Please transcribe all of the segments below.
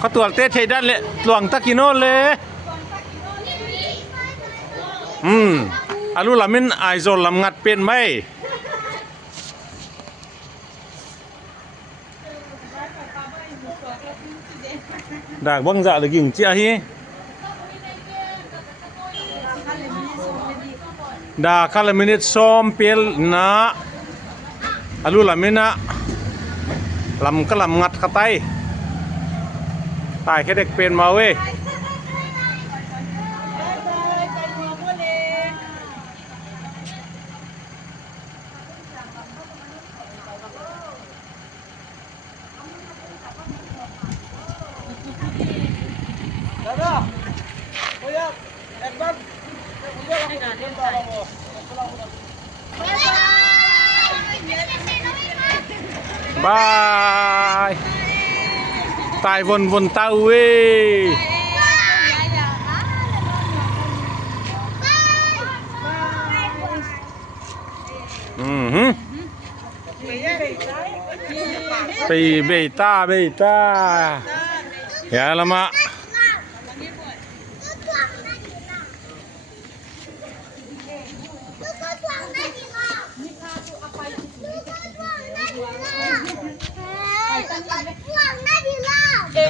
เขาตัวเตะเทดันเลยหลวงตะกิโนเลยอาลูลามินไอโซลำงัดเป็นไหมดากบังจะหรือกิ่งเจียฮีดาคาลมินิตซอมเปียลนะอาลูลามินะลำก็ลำงัดเข้าไปตายแค่เด็กเป็นมาเว้ยบายตายวนเต้าเว้ยไปเบต้าอย่าละมา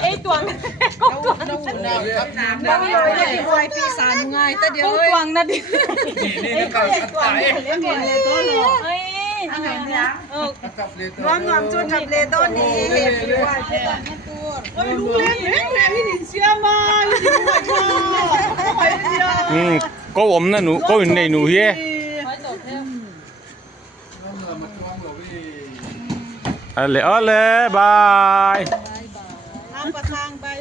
ไอ้ตวงก็ตวงน้ำเลยได้บวยปีศาจไงแต่เดี๋ยวเอ้ยตวงนะดินี่ก็ตวงเล่นเลยต้นเอ้ยรวมจุดกับเลต้นนี้เห็นด้วยโอ้ยลูกเล่นแม่พี่ดิเชื่อมาอยู่ด้วยค่ะก็อมนะหนูก็อยู่ในหนูเฮียอะไรบายทางประทางบาย